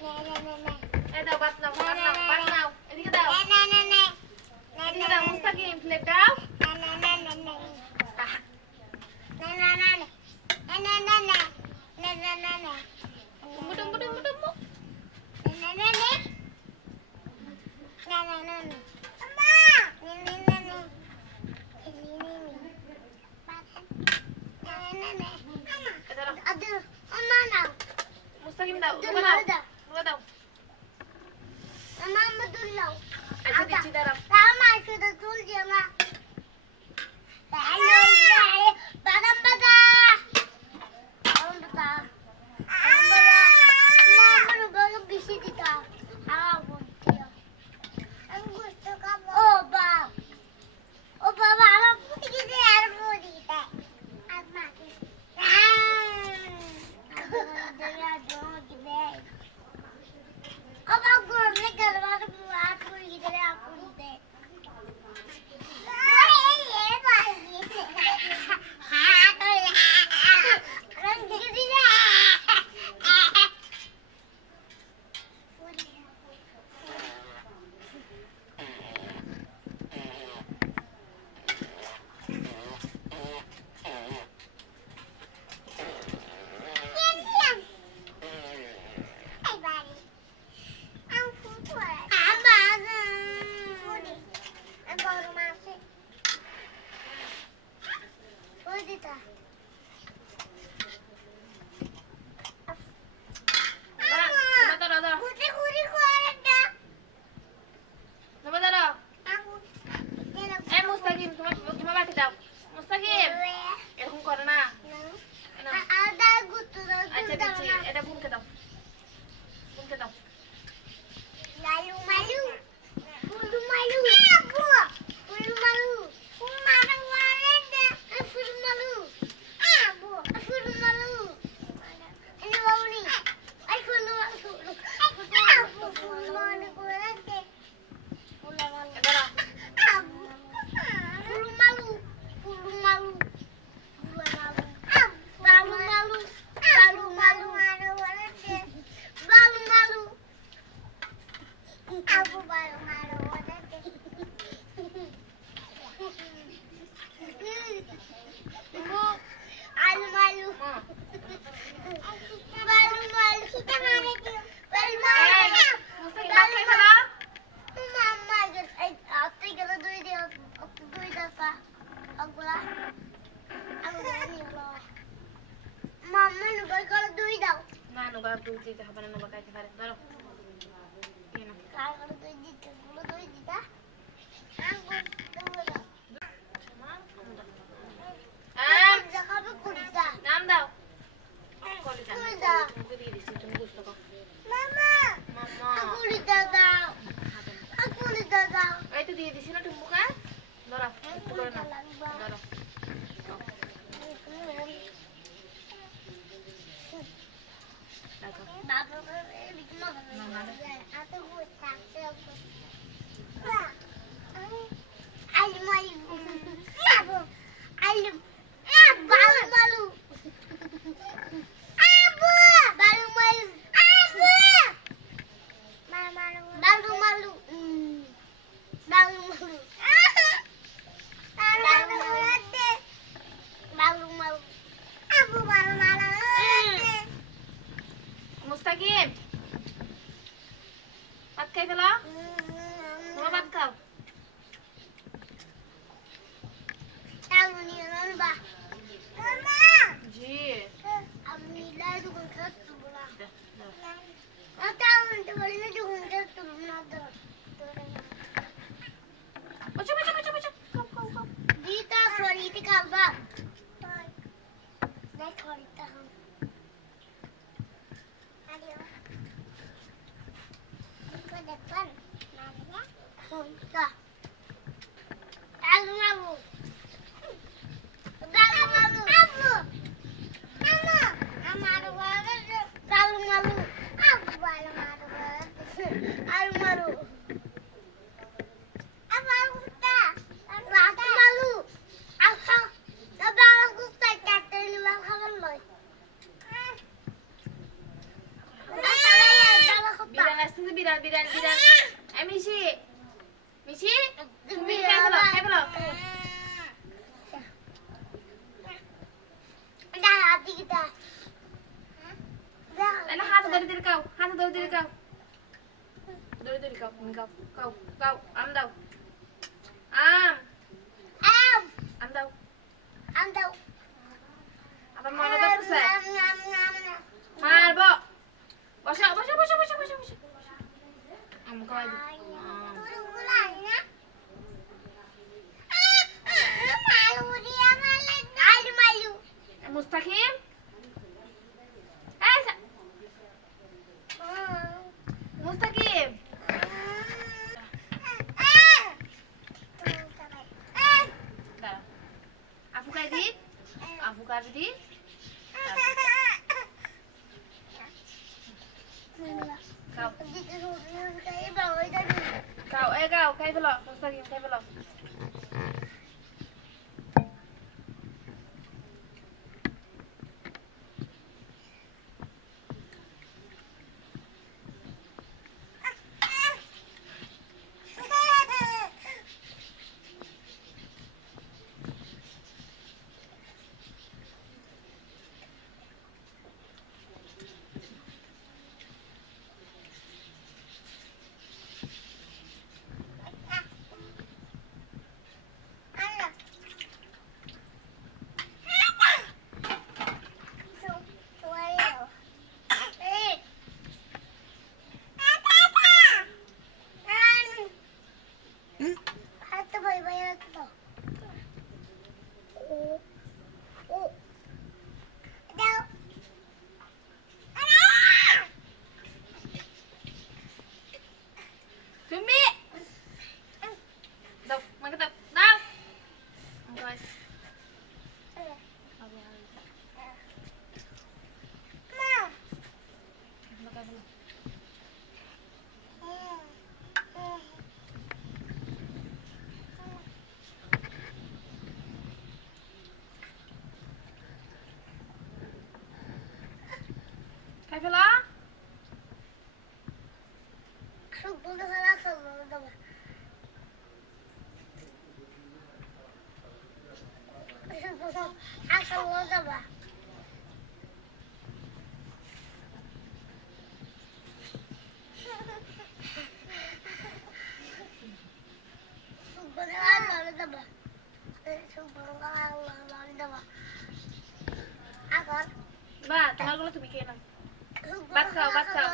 এই দাও ভাত নাও ভাত নাও এদিকে দাও এদিকে দাও মুস্তাকিম প্লেট দাও টুম্বু টুম্বু টুম্বু মুস্তাকিম দাও ওকে দাও Mama dulu. আচ্ছা দিচ্ছি দাঁড়াও Mama sudah dulu dia mah. Halo, badam badam. Badam badam. Mama lu baru bisi kita. Aku dia. Aku gusto kamu. Oh, bab. Oh, baba, aku pergi deh, aku pergi deh. Aku mati. Dia dong gede. अब आपको हमने घर वाले बात पूरी की तरह आपको नहीं दे ये बात हाँ तो रंग दिखती है Mustaqim, ভাত খাই ফেলা তোমরা ভাত খাও জি আমি লাই দুগুন খাচ্ছি বলা Malu. বিড়াল বিড়াল বিড়াল এই মিশি মিশি তুমি খাই ফেলো তাহলে হাত ধরে ধরে খাও হাত ধরে ধরে খাও ধরে ধরে খাও তুমি খাও খাও খাও আম দাও আম আম দাও আবার মনে করতেছে মারবো বসো বসো বসো বসো বসো বসো আম খাওয়াই মুস্তাকিম মুস্তাকিম আপু খাই দি আপু খাবি দি খাও খাও এই খাও খাই ফেলো মুস্তাকিম খাই ফেলো Cumi. Đâu, mang cái tập. Đâu. Rồi. Cái phải lo. Ba, তোমার গুলো তুমি খেয়ে নাও। ভাত খাও, ভাত খাও।